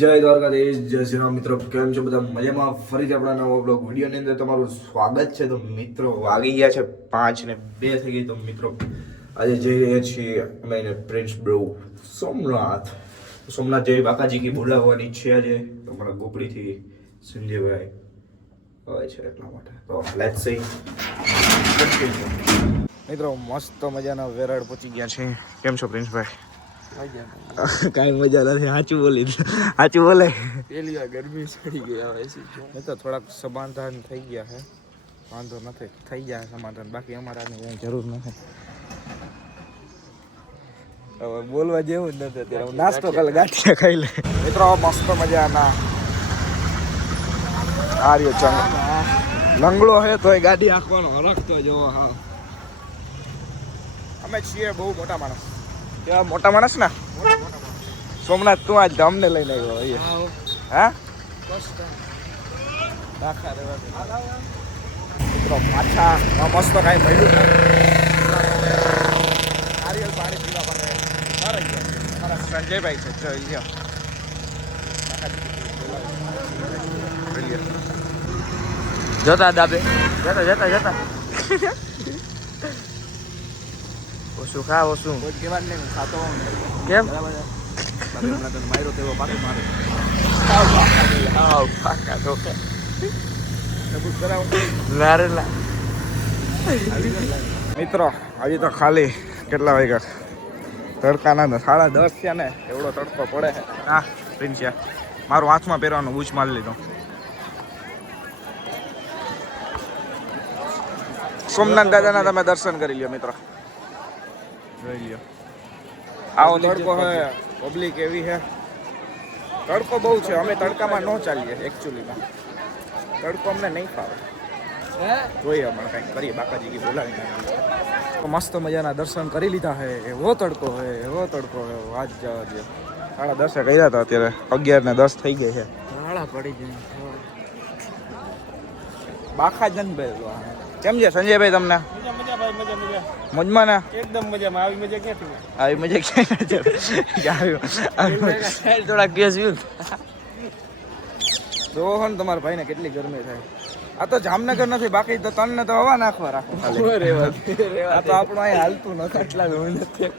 જય દ્વારકાધીશ, જય શ્રી રામ. મિત્રો કેમ છો બધા? મજામાં? ફરીથી આપણા નવા બ્લોગ વિડીયોની અંદર તમારું સ્વાગત છે. તો મિત્રો વાગી ગયા છે 5:02 થઈ ગઈ. તો મિત્રો આજે જઈ રહ્યા છીએ અમે એને પ્રિન્સ બ્રો સોમનાથ જઈ બાકાજી કી બોલાવવાની છે આજે તમારા ગોપડીથી સંજયભાઈ હોય છે એટલા માટે. તો લેટ્સ સી. મિત્રો મસ્ત મજાના વેરાડ પહોંચી ગયા છે. કેમ છો પ્રિન્સભાઈ? કાંઈ મજા નથી. સાચું બોલી, સાચું બોલે. પેલી વાર ગરમી ચડી ગઈ આવે છે. નહીં તો થોડાક સમાધાન થઈ ગયા છે, વાંધો નથી, થઈ જાય સમાધાન. બાકી અમારાની કંઈ જરૂર નથી. હવે બોલવા જેવું જ નથી અત્યારે. હું નાસ્તો કાલે ગાંઠિયા ખાઈ લે. મિત્રો મસ્ત મજાના આર્યો ચંગ લંગડો હે તોય ગાડી આંખવાનો હરખતો જોવો. હા, અમે છીએ બહુ મોટા માણસ. કેવા મોટા માણસ ને? સોમનાથ તું આજ અમને લઈને આવ્યો. હા, મિત્રો પાછા મસ્ત કાંઈ મળ્યું નારિયેલ પાણી પીવા માટે મારા સંજયભાઈ છે. જતા દાબે જતા જતા જતા ઓછું ખા ઓછું કેવા નહીં. હું ખાતો હોઉં કેમ માર્યો તેવો પાછો મારે પાકા ધોકા નારેલા. મિત્રો હજી તો ખાલી કેટલા વાગ્યા? તડકાના 10:30 થયા ને. એવડો તડકો પડે છે. હા પ્રિન્સિયા, મારું હાથમાં પહેરવાનું બૂચ મારી લીધો. સોમનાથ દાદાના તમે દર્શન કરી લ્યો મિત્રો, જોઈ લ્યો. આવો તડકો હે, પબ્લિક એવી છે. તડકો બહુ છે. અમે તડકામાં ન ચાલીએ એકચ્યુઅલીમાં. તડકો અમને નહીં ફાવે. જોઈએ અમે કંઈક કરીએ. બાકાજી બોલાવીને મસ્ત મજાના દર્શન કરી લીધા હે. એવો તડકો હે, એવો તડકો હે, વાત જવા દે. 10:30 કર્યા હતા, અત્યારે 11:10 થઈ ગઈ છે. નાળા પડી જાય. બાખા જ નથી બેલો. કેમ છે સંજયભાઈ તમને? મજામાં ને? એકદમ મજામાં. આવી મજા ક્યાંથી? આવી મજા ક્યાં થોડા કેસ જોવો ને તમારા ભાઈને કેટલી ગરમી થાય. આ તો જામનગર નથી, બાકી તો તનને તો હવા નાખવા રાખો. આ તો આપણું અહીં હાલતું નથી. એટલા નથી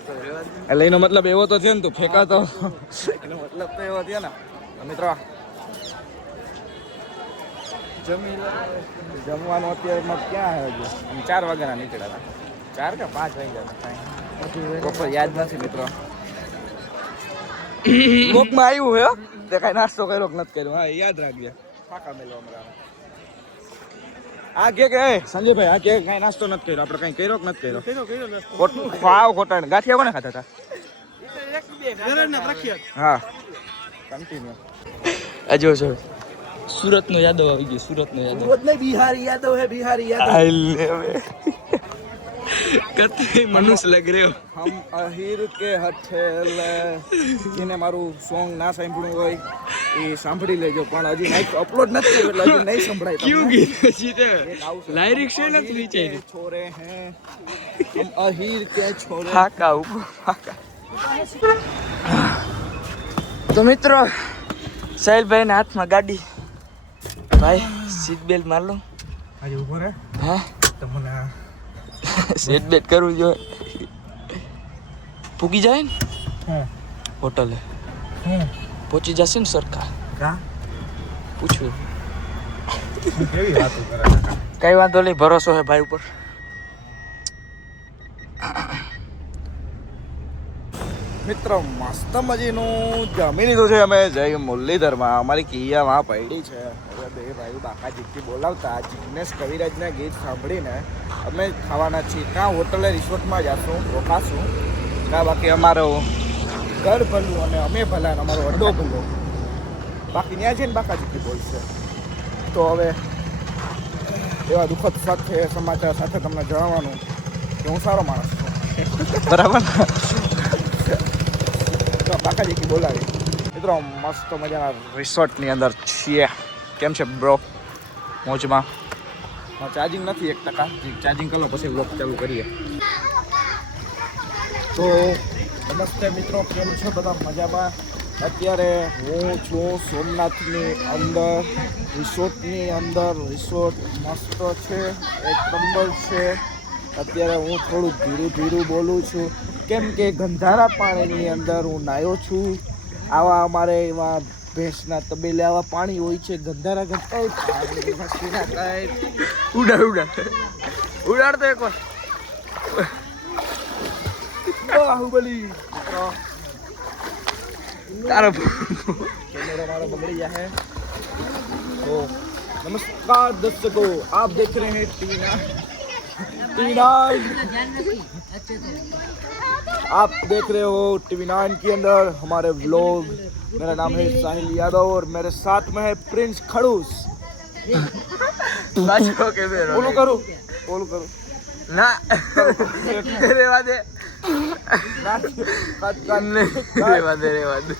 એટલે એનો મતલબ એવો તો છે ને, તું ફેંકાતો. એનો મતલબ તો એવો થયો ને. મિત્રો જમવાનું અત્યારે ક્યાં હજુ 4 વાગ્યાના નીકળ્યા હતા. 4 કે 5 વાગ્યા બપોર યાદ નથી મિત્રો. લોકમાં આવ્યું હે તે કાંઈ નાસ્તો કર્યો કે નથી કર્યો. હા યાદ રાખજે. ફાકા મેલો હમણાં આ કે સંજયભાઈ આ કે કાંઈ નાસ્તો નથી કર્યો. આપણે કાંઈ કર્યો કે નથી કર્યો? ખાવ ખોટા ગાંઠિયા કોને ખાતા હતા? હા કન્ટિન્યુ. અજો છો સુરત નો યાદવ આવી ગયો. સુરત નો યાદવ નહીં, બિહારી યાદવ હે. બિહારી યાદવ કતઈ મનુષ્ય લગ રહ્યો. હમ અહીર કે હઠેલે. જેને મારું સોંગ ના સાંભળ્યું હોય એ સાંભળી લેજો. પણ હજી નહીં અપલોડ નથી કર્યું એટલે હજી નહીં સંભળાય. ક્યું ગીત છે તે? લાયરિક્સ છે નથી વિચારી. છોરે હે હમ અહીર કે છોરે. ફાકા ઉપર ફાકા. તો મિત્રો સાહિલભાઈ ના હાથમાં ગાડી. ભાઈ સીટ બેલ્ટ માર લો. આજે ઉભો રહે. હા તમને સીટ બેલ્ટ કરવું જોઈએ. પૂગી જાય ને હોટલે પહોંચી જશે ને સરખા. કા પૂછ્યું કેવી વાતો કરે? કઈ વાંધો નહીં, ભરોસો હે ભાઈ ઉપર. મિત્રો મસ્ત મજીનું જમી લીધું છે અમે જય મુરલીધરમાં. અમારી કિયા માં પડી છે. હવે બે ભાઈ બાકાજીથી બોલાવતા જિગ્નેશ કવિરાજના ગીત સાંભળીને અમે ખાવાના છીએ. કાં હોટલે રિસોર્ટમાં જશું, રોકાશું, કાં બાકી અમારો ઘર ભલું અને અમે ભલા, અમારો અડ્ડો ભલો. બાકી ત્યાં છે ને બાકાજીથી બોલશે. તો હવે એવા દુઃખદ સાથે સમાચાર સાથે તમને જણાવવાનું કે હું સારો માણસ છું. બરાબર ને? બાકાજી બોલાવી. મિત્રો મસ્ત મજાના રિસોર્ટની અંદર છીએ. કેમ છે બ્રો? મોજમાં? ચાર્જિંગ નથી 1%. ચાર્જિંગ કરો પછી બ્લોગ ચાલુ કરીએ. તો નમસ્તે મિત્રો, કેમ છો બધા? મજામાં? અત્યારે હું છું સોમનાથની અંદર, રિસોર્ટની અંદર. રિસોર્ટ મસ્ત છે, એક નંબર છે. અત્યારે હું થોડું ધીરું ધીરું બોલું છું કેમ કે ગંધારા પાણીની અંદર હું નાહ્યો છું. આવા અમારે એવા ભેંસના તબેલે આવા પાણી હોય છે, ગંધારા ગંધાય ઉડાડતો એક વાર. બાહુબલી તારો कैमरा हमारा बगड़ गया है। तो नमस्कार दर्शकों, आप देख रहे हैं टीवी9। आप देख रहे हो टीवी9 के अंदर हमारे व्लॉग। मेरा नाम है साहिल यादव और मेरे साथ में है प्रिंस खड़ूस। પાછો કે બેરો बोलो करो, बोलो करो ના રેવા દે રેવા દે.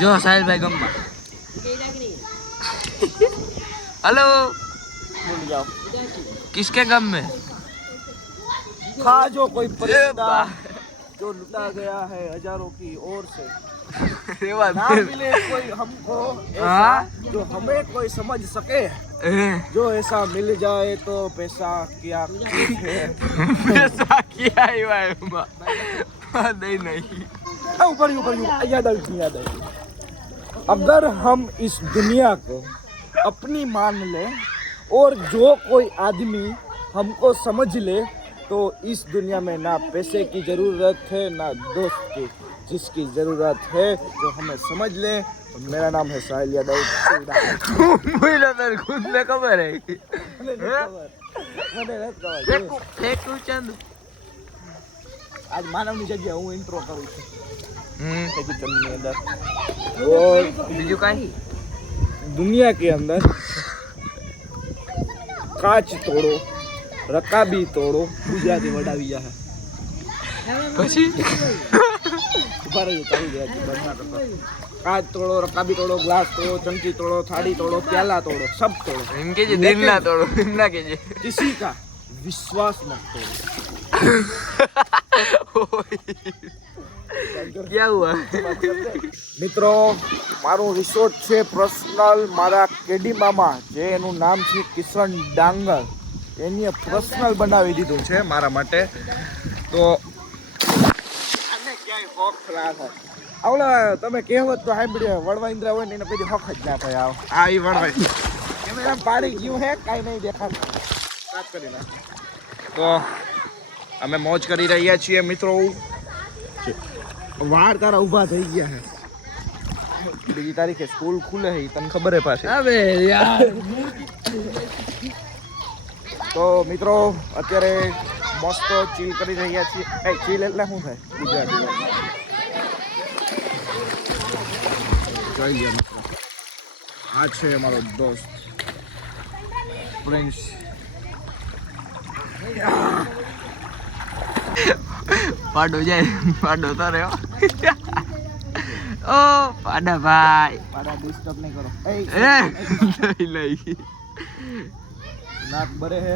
જો સાહિલભાઈ ગમવા. हेलो, बोल जाओ। किसके गम में? खा जो कोई परिंदा जो लुटा गया है हजारों की ओर से, रेवा ना मिले कोई हमको ऐसा जो हमें कोई समझ सके। जो ऐसा मिल जाए तो पैसा क्या है। पैसा किया ही भाई नहीं नहीं ऊपर ऊपर याद आई। अगर हम इस दुनिया को अपनी मान ले और जो कोई आदमी हमको समझ ले तो इस दुनिया में ना पैसे की जरूरत है ना दोस्त की। जिसकी जरूरत है जो हमें समझ ले। तो मेरा नाम है साहिल यादव। खुद में खबर है चंद. आज मानव ની જગ્યાએ હું ઇન્ટ્રો કરું છું ચંદની અંદર. और બીજું કાંઈ दुनिया के अंदर काच तोड़ो, रकाबी तोड़ो, गुजराती वर्ड આવી જાય. પછી ઉભા રહેજો, ચાલુ ગયા છે બસ ના કરતા. काच तोड़ो, रकाबी तोड़ो, ग्लास तोड़ो, चमची तोड़ो, थाली तोड़ो, प्याला तोड़ो, सब तोड़ो. એમ કે જે દિલ ના તોડો એમ ના કે જે किसी का विश्वास मत तोड़ो. क्या हुआ? મિત્રો, મારું રિસોર્ટ છે પર્સનલ. મારા કેડી મામા જે એનું નામ છે કિશન ડાંગર, એને પર્સનલ બનાવી દીધું છે મારા માટે. તો આને ક્યાંય હોખ ના થાય. આવલા તમે કહેવત તો સાંભળ્યો, વડવા ઇન્દ્રા હોય ને એને પછી હોખ જ ના થાય. આ ઈ વડવાય કેમેરા પાડી ગયું હે, કાંઈ નહીં દેખાતું. સ્ટાર્ટ કરી નાખ. તો અમે મોજ કરી રહ્યા છીએ મિત્રો. વાળ તારા ઊભા થઈ ગયા છે. બીજી તારીખે સ્કૂલ ખુલે છે, તને ખબર હે પાછી. अबे यार તો મિત્રો અત્યારે મસ્ત ચીલ કરી રહ્યા છીએ. એ ચીલ એટલે શું થાય ગુજરાતીમાં? જોઈ લો મિત્રો, આ છે અમારો દોસ્ત પ્રિન્સ. પાડો જાય પાડો તો રહ્યો. ઓ પાડા ભાઈ પાડા ડિસ્ટર્બ નહીં કરો. એ લઈ નાક બરે હે,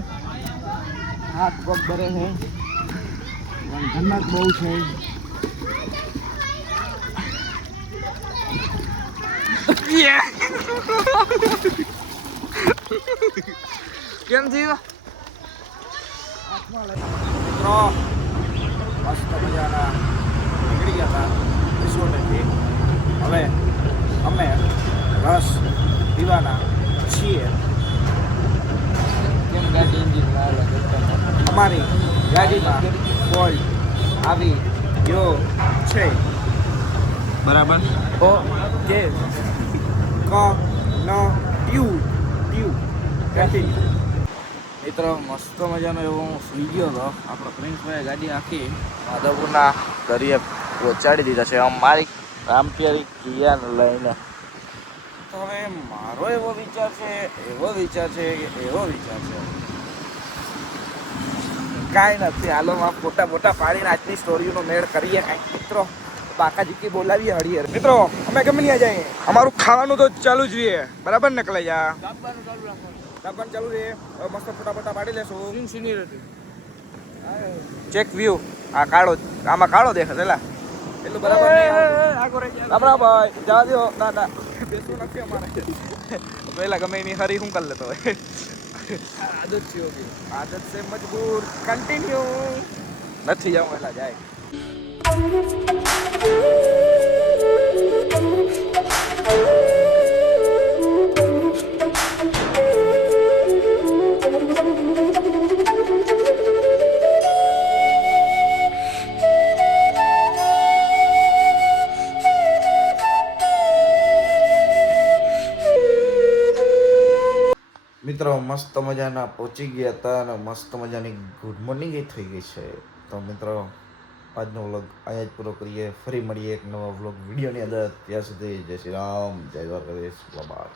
હાથ પગ બરે હે, પણ ધન્નાક બહુ છે. કેમ થયું? મિત્રો મસ્ત મજાના નીકળી ગયા હતા રિસોર્ટેથી. હવે અમે રસ પીવાના છીએ. કેમ ગાડી એન્જિન અમારી ગાડીમાં ફોલ્ટ આવી ગયો છે. બરાબર. ઓ જે ક ન ટ્યુ કન્ટિન્યુ. મિત્રો મસ્ત મજાનો એવો હું સુઈ ગયો હતો. આપણો પ્રિન્સભાઈ ગાડી આખી માધવપુરના દરિયે પહોંચાડી દીધા છે અમારી રામપિયારી કિયાને લઈને. તો હવે મારો એવો વિચાર છે કાંઈ નથી, હાલો માં ફોટા બોટા પાડીને આજની સ્ટોરીનો મેળ કરીએ કાંઈક. મિત્રો બાકાજીકી બોલાવીએ હળીએ. મિત્રો અમે ગમે ત્યાં જઈએ, અમારું ખાવાનું તો ચાલુ જ રહીએ, બરાબર ને કલાઈયા? દાબવાનું ચાલુ રહે. મસ્ત ફોટા બોટા પાડી લેશું. Check view. આ કાળો, આમાં કાળો દેખાશે. એલા એટલું બરાબર નહીં આવતું. આપણા ભાઈ જવા દો. ના ના બેસવું નથી અમારે. પહેલા ગમે એની હરી હું કરી લેતો હોય. આદત છે ઓકે. આદત છે મજબૂર. કન્ટિન્યુ નથી જાઉં પહેલા જાય. મિત્રો મસ્ત મજાના પહોંચી ગયા હતા અને મસ્ત મજાની ગુડ મોર્નિંગ એ થઈ ગઈ છે. તો મિત્રો આજનો વ્લોગ અહીંયા જ પૂરો કરીએ. ફરી મળીએ એક નવા વ્લોગ વિડીયોની અંદર. ત્યાં સુધી જય શ્રી રામ, જય દ્વારકાધીશ, બાય.